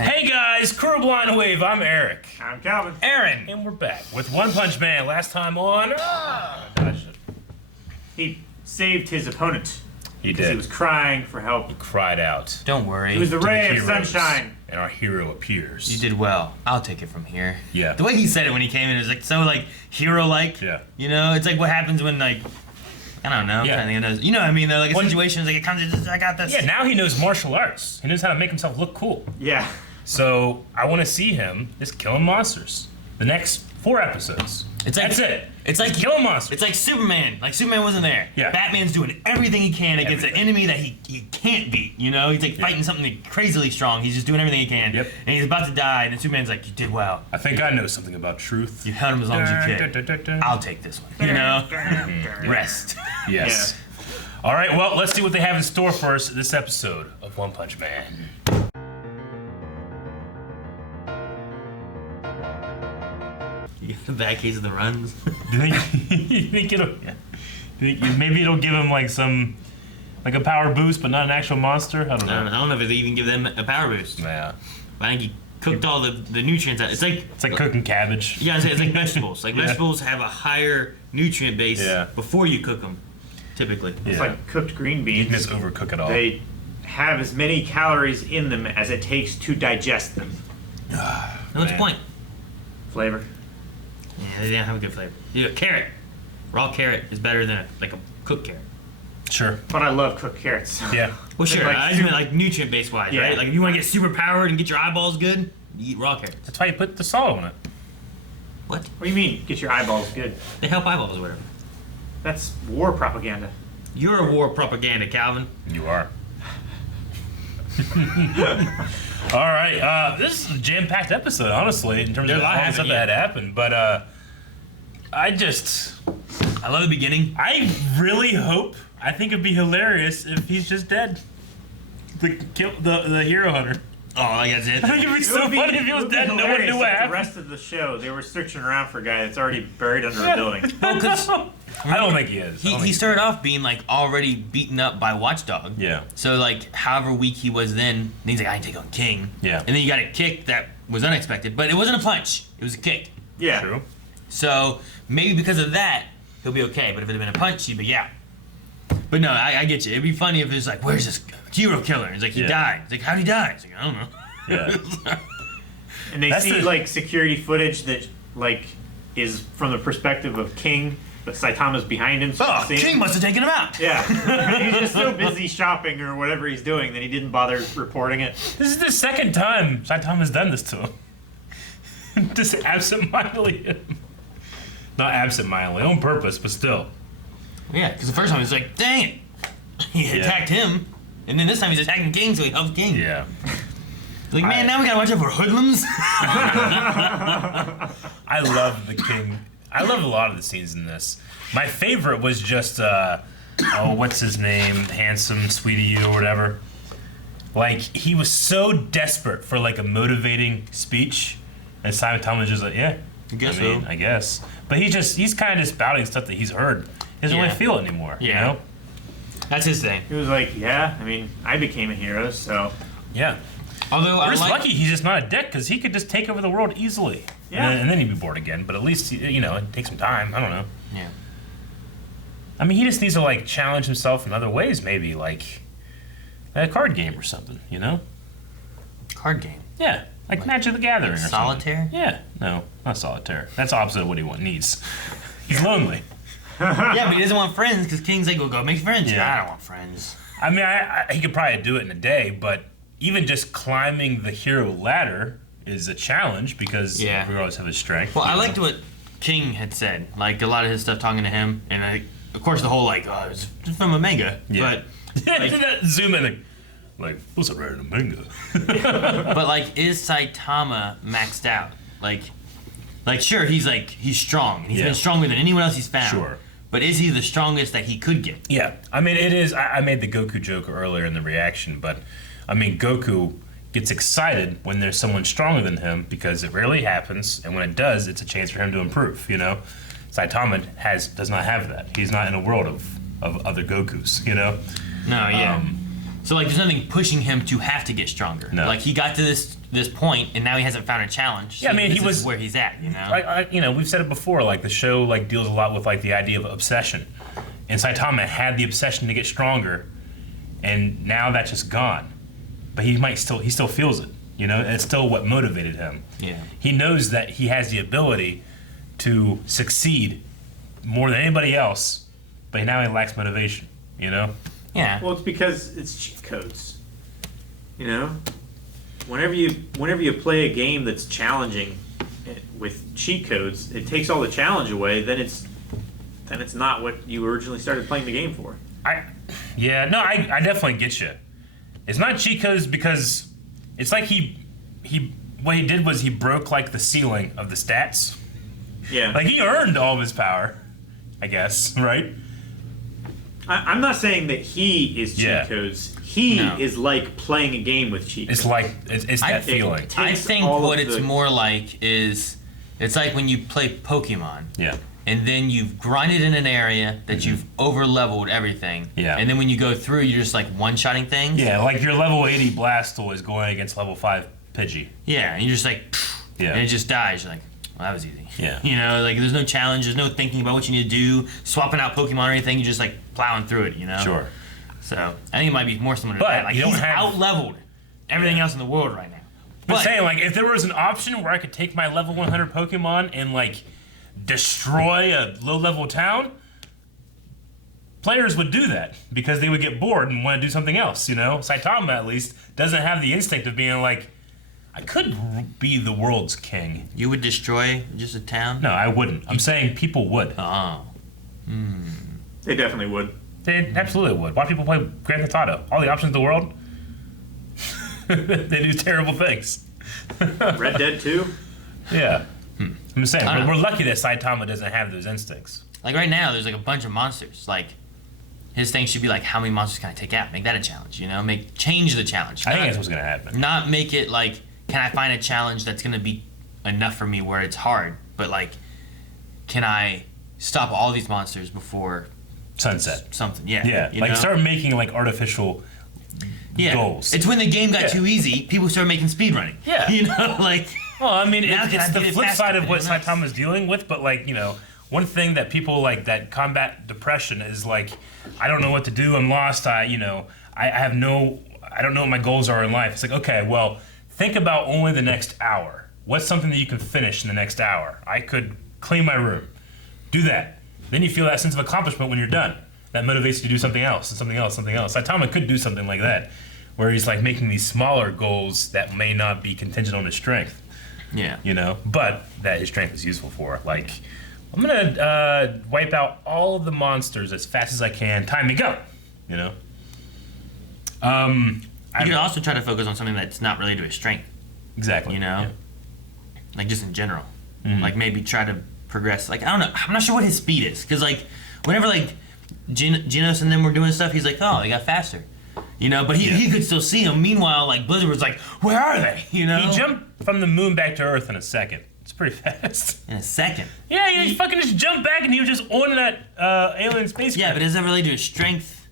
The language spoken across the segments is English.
Okay. Hey guys, Crew Blind Wave, I'm Eric. I'm Calvin. Aaron. And we're back with One Punch Man. Last time on... gosh. He saved his opponent. He Because did. he was crying for help. He cried out. Don't worry. He was the to ray of heroes, sunshine. And our hero appears. You did well. I'll take it from here. Yeah. The way he said it when he came in is like so like hero-like. Yeah. You know, it's like what happens when like I don't know. Yeah. I think it knows. You know what I mean? They're like a When- situation is like it comes. I got this. Yeah, now he knows martial arts. He knows how to make himself look cool. Yeah. So I want to see him just killing monsters. The next 4 episodes. It's like, That's it. It's like Just killing monsters. It's like Superman. Like Superman wasn't there. Yeah. Batman's doing everything he can against an enemy that he can't beat. You know, he's like fighting something crazily strong. He's just doing everything he can. Yep. And he's about to die, and then Superman's like, "You did well. I think I know something about truth. You held him as long as you could. I'll take this one." You know, rest. Yes. All right, well, let's see what they have in store for us this episode of One Punch Man. You got a bad case of the runs. You think it'll? Maybe it'll give him like a power boost, but not an actual monster. I don't know. I don't know if they even give them a power boost. Yeah, I think he cooked all the nutrients out. It's like cooking cabbage. you gotta say it's like vegetables. Like vegetables have a higher nutrient base before you cook them, typically. It's like cooked green You beans. can just overcook it all. They have as many calories in them as it takes to digest them. What's the point? Flavor. Yeah, they didn't have a good flavor. You got carrot. Raw carrot is better than a cooked carrot. Sure. But I love cooked carrots. Yeah. Well, sure. Like I just meant like nutrient base wise, Yeah. right? Like if you want to get super powered and get your eyeballs good, you eat raw carrots. That's why you put the salt on it. What? What do you mean, get your eyeballs good? They help eyeballs or whatever. That's war propaganda. You're a war propaganda, Calvin. You are. All right. This is a jam-packed episode, honestly, in terms There's of a lot all the stuff happening, that had happened. But I love the beginning. I really hope. I think it'd be hilarious if he's just dead. The hero hunter. Oh, like that's it. I think it'd be so funny if he was dead and no one knew what The happened. rest of the show, they were searching around for a guy that's already buried under a building. Well, 'cause I don't think he is. he started off being like already beaten up by Watchdog. Yeah. So like however weak he was then he's like, I can take on King. Yeah. And then he got a kick that was unexpected, but it wasn't a punch. It was a kick. Yeah. True. So maybe because of that, he'll be okay. But if it had been a punch, he'd be out. But no, I get you. It'd be funny if it's like, where's this hero killer? It's like, he died. It's like, how'd he die? It's like, I don't know. Yeah. And they That's see the- like security footage that like is from the perspective of King, but Saitama's behind him. So Oh, you see King him. must have taken him out. Yeah. He's just so busy shopping or whatever he's doing that he didn't bother reporting it. This is the second time Saitama's done this to him. Just absentmindedly. Not absentmindedly, on purpose, but still. Yeah, because the first time he was like, dang it. He attacked him. And then this time he's attacking King, so he helps King. Yeah. Like, man, now we gotta watch out for hoodlums. I love the King. I love a lot of the scenes in this. My favorite was just, what's his name? Handsome Sweetie You or whatever. Like, he was so desperate for, like, a motivating speech. And Saitama was just like, yeah. I guess I mean, so. I guess. But he's kind of just spouting stuff that he's heard. He doesn't really feel it anymore, you Yeah. know? That's his thing. He was like, yeah, I mean, I became a hero, so Yeah. Although We're just lucky he's just not a dick, because he could just take over the world easily. Yeah. And then he'd be bored again. But at least, you know, it'd take some time. I don't know. Yeah. I mean, he just needs to, like, challenge himself in other ways, maybe, like a card game or something, you know? Card game. Yeah, like Magic the Gathering or something. Solitaire? Yeah, no, not solitaire. That's opposite of what he needs. He's lonely. Yeah, but he doesn't want friends because King's like, well, go make friends. Yeah. I don't want friends. I mean, he could probably do it in a day, but even just climbing the hero ladder is a challenge because regardless of his strength. Well, I know? liked what King had said. Like, a lot of his stuff talking to him. And, of course, the whole, like, oh, it was from a manga. Yeah. But, like, that zoom in, like, what's it right in a manga? but, like, is Saitama maxed out? Like, sure, he's strong. And he's been stronger than anyone else he's found. Sure. But is he the strongest that he could get? Yeah, I mean, it is. I made the Goku joke earlier in the reaction, but I mean, Goku gets excited when there's someone stronger than him because it rarely happens, and when it does, it's a chance for him to improve, you know? Saitama does not have that. He's not in a world of other Gokus, you know? No, yeah. So, like, there's nothing pushing him to have to get stronger. No. Like, he got to this this point, and now he hasn't found a challenge. Yeah, I mean, this he was is where he's at. You know. We've said it before. Like the show, like deals a lot with like the idea of obsession, and Saitama had the obsession to get stronger, and now that's just gone. But he still feels it. You know, it's still what motivated him. Yeah. He knows that he has the ability to succeed more than anybody else, but now he lacks motivation. You know. Yeah. Well, it's because it's cheat codes. You know, whenever you play a game that's challenging with cheat codes, it takes all the challenge away. Then it's not what you originally started playing the game for. I definitely get you. It's not cheat codes because it's like what he did was he broke like the ceiling of the stats. Yeah. Like he earned all of his power, I guess, right? I'm not saying that he is cheat codes. He is like playing a game with cheat codes. It's like it's that feeling. I think what it's more like is it's like when you play Pokemon. Yeah. And then you've grinded in an area that you've over-leveled everything. Yeah. And then when you go through, you're just like one-shotting things. Yeah, like your level 80 Blastoise is going against level 5 Pidgey. Yeah, and you're just like, yeah. And it just dies. You're like, well, that was easy. Yeah. You know, like there's no challenge, there's no thinking about what you need to do, swapping out Pokemon or anything. You're just like plowing through it, you know? Sure. So I think it might be more similar to But that. Like you don't he's have out-leveled everything else in the world right now. But saying, like, if there was an option where I could take my level 100 Pokemon and, like, destroy a low-level town, players would do that because they would get bored and want to do something else, you know? Saitama, at least, doesn't have the instinct of being like, I could be the world's king. You would destroy just a town? No, I wouldn't. I'm saying people would. Oh. They definitely would. They absolutely would. Watch people play Grand Theft Auto. All the options in the world, they do terrible things. Red Dead 2? Yeah. I'm just saying, I don't we're know. lucky that Saitama doesn't have those instincts. Like right now, there's like a bunch of monsters. Like his thing should be like, how many monsters can I take out? Make that a challenge, you know? Change the challenge. I think that's what's going to happen. Not make it like, can I find a challenge that's going to be enough for me where it's hard, but like, can I stop all these monsters before Sunset. something? Yeah. Yeah, you like know? start making like artificial goals. It's when the game got too easy, people started making speedrunning. Yeah. You know, like. Well, I mean, Now it's can I the beat it flip faster side of than what anyone else? Saitama's dealing with, but like, you know, one thing that people like that combat depression is like, I don't know what to do, I'm lost, I don't know what my goals are in life. It's like, okay, well, think about only the next hour. What's something that you can finish in the next hour? I could clean my room. Do that. Then you feel that sense of accomplishment when you're done. That motivates you to do something else and something else, something else. Saitama could do something like that, where he's like making these smaller goals that may not be contingent on his strength. Yeah. You know, but that his strength is useful for. Like, I'm gonna wipe out all of the monsters as fast as I can. Time to go. You know. You could also try to focus on something that's not related to his strength. Exactly. You know, Yeah. like just in general. Mhm. Like maybe try to progress. Like I don't know. I'm not sure what his speed is because like whenever like Genos and them were doing stuff, he's like, oh, they got faster. You know, but he could still see them. Meanwhile, like Blizzard was like, where are they? You know, He jumped from the moon back to Earth in a second. It's pretty fast. in a second. Yeah, he fucking just jumped back and he was just on that alien spacecraft. Yeah, but does that relate to his strength?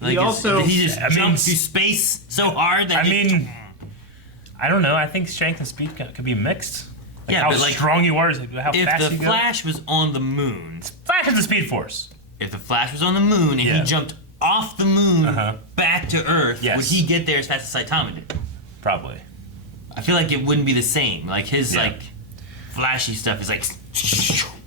Like He also- did he just I mean, jumped through space so hard that I don't know. I think strength and speed could be mixed. Like Yeah, how but, like, strong you are is how if fast the you go. Flash was on the moon, Flash is the Speed Force. if the Flash was on the moon and Yeah. he jumped off the moon Uh-huh. back to Earth, Yes. would he get there as fast as Saitama did? Probably. I feel like it wouldn't be the same. Like his Yeah. like flashy stuff is like,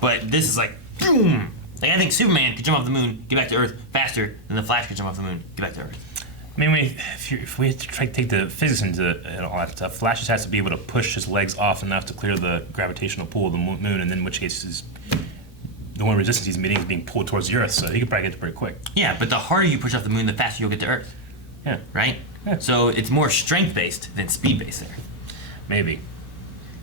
but this is like boom. Like I think Superman could jump off the moon, get back to Earth faster than the Flash could jump off the moon, get back to Earth. I mean, if we have to try to take the physics into it and all that stuff, Flash just has to be able to push his legs off enough to clear the gravitational pull of the moon, and then in which case the one resistance he's meeting is being pulled towards the Earth, so he could probably get there pretty quick. Yeah, but the harder you push off the moon, the faster you'll get to Earth, Yeah, right? Yeah. So it's more strength based than speed based there. maybe.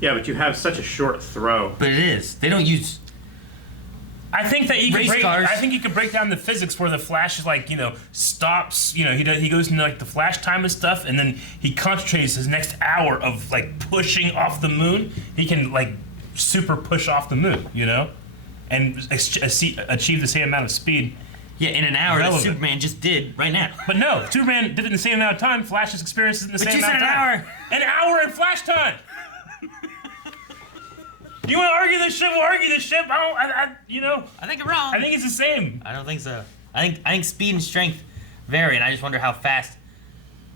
Yeah, but you have such a short throw. But it is. They don't use. I think that you could Race break. cars. I think you could break down the physics where the Flash is like, stops. He goes into like the Flash time and stuff, and then he concentrates his next hour of like pushing off the moon. He can like super push off the moon, and achieve the same amount of speed Yeah, in an hour that relevant. Superman just did right now. But no, Superman did it in the same amount of time. Flash's experience is in the But same you amount said of an time. hour. An hour in Flash time. You want to argue this shit? We'll argue this shit. I think you're wrong. I think it's the same. I don't think so. I think speed and strength vary, and I just wonder how fast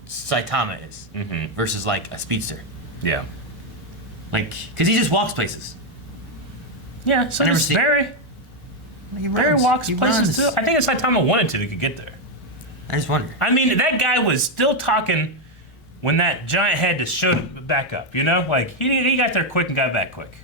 Saitama is versus like a speedster. Yeah. Like, because he just walks places. Yeah. So I never does see- Barry. He Barry runs. walks He places runs. too. I think if Saitama wanted to, he could get there. I just wonder. I mean, that guy was still talking when that giant head just showed back up. You know, like he got there quick and got back quick.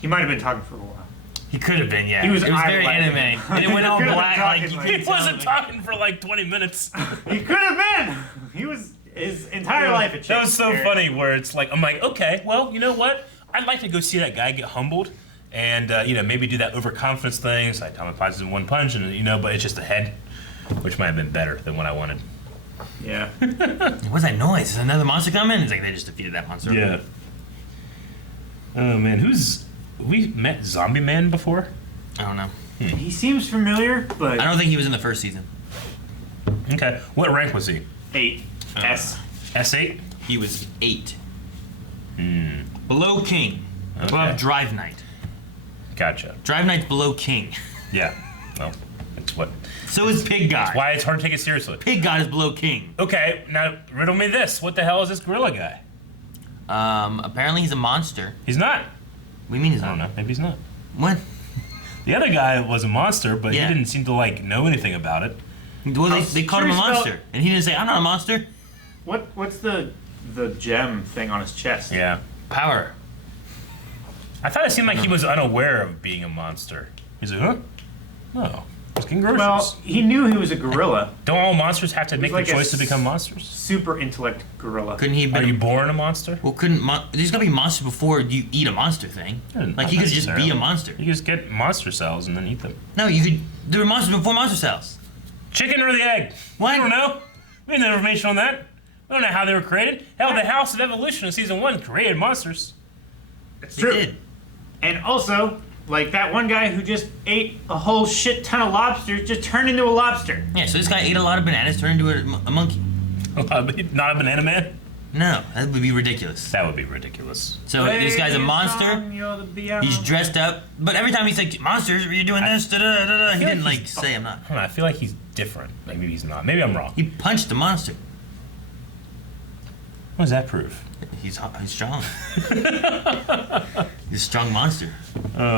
He might have been talking for a while. He could have been, yeah. He was it was very idolizing anime. him. And it went all He could have black. been Like, talking you like- couldn't He tell wasn't me. talking for like 20 minutes. He could have been. He was his entire life a chick. That was so funny. Where it's like, I'm like, okay, well, you know what? I'd like to go see that guy get humbled, and maybe do that overconfidence thing. So Saitama punches in one punch, and but it's just a head, which might have been better than what I wanted. Yeah. What's that noise? Is another monster coming? It's like they just defeated that monster. Yeah. Oh man, we met Zombie Man before? I don't know. He seems familiar, but I don't think he was in the first season. Okay, what rank was he? 8 S. S8. He was 8. Below King. Above Okay. Drive Knight. Gotcha. Drive Knight's below King. Yeah. Well, that's what. So is Pig God. Why it's hard to take it seriously. Pig God is below King. Okay, now riddle me this: what the hell is this gorilla guy? Apparently he's a monster. He's not. What do you mean he's I not? don't know. Maybe he's not. When? The other guy was a monster, but Yeah. he didn't seem to know anything about it. Well, they called him a sure spelled- monster. And he didn't say, I'm not a monster. What's the gem thing on his chest? Yeah. Power. I thought it seemed like he was unaware of being a monster. He's like, huh? No. He's getting groceries. Well, he knew he was a gorilla. Don't all monsters have to make like the a choice to become monsters? Super intellect gorilla. Couldn't he have Are been you born a monster? Well, there's gotta be monster before you eat a monster thing. Yeah, Like, he not could just be necessarily. a monster. You just get monster cells and then eat them. No, there were monsters before monster cells. Chicken or the egg? What? We don't know. We have no information on that. We don't know how they were created. Hell, the House of Evolution in season 1 created monsters. It's They true. did. And also, like that one guy who just ate a whole shit ton of lobsters just turned into a lobster. Yeah, so this guy ate a lot of bananas, turned into a monkey. Not a banana man? No, that would be ridiculous. That would be ridiculous. So this guy's a monster. He's dressed up, but every time he's like, monsters, you're doing this, da-da-da-da. He didn't like say I'm not. I don't know, I feel like he's different. Like maybe he's not. Maybe I'm wrong. He punched the monster. What does that prove? He's strong. He's a strong monster.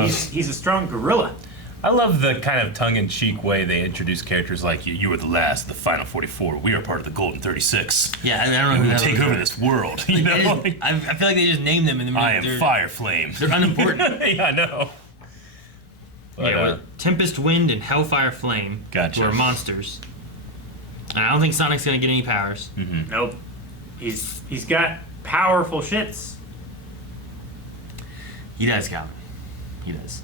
He's a strong gorilla. I love the kind of tongue-in-cheek way they introduce characters like you were the last, the final 44. We are part of the Golden 36. Yeah, I don't know who We will that take was. over this world. You They know? just- I feel like they just named them and I am they're, Fire Flame. They're unimportant. Yeah, I know. But, Yeah, Tempest Wind and Hellfire Flame Gotcha. were monsters. And I don't think Sonic's gonna get any powers. Nope. He's got powerful shits. He does, Calvin. He does.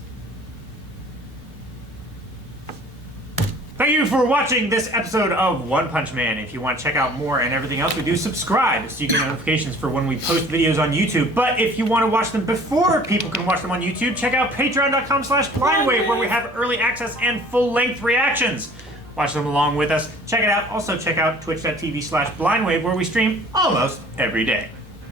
Thank you for watching this episode of One Punch Man. If you want to check out more and everything else we do, subscribe so you get notifications for when we post videos on YouTube. But if you want to watch them before people can watch them on YouTube, check out patreon.com/blindwave where we have early access and full-length reactions. Watch them along with us. Check it out. Also check out twitch.tv/blindwave where we stream almost every day.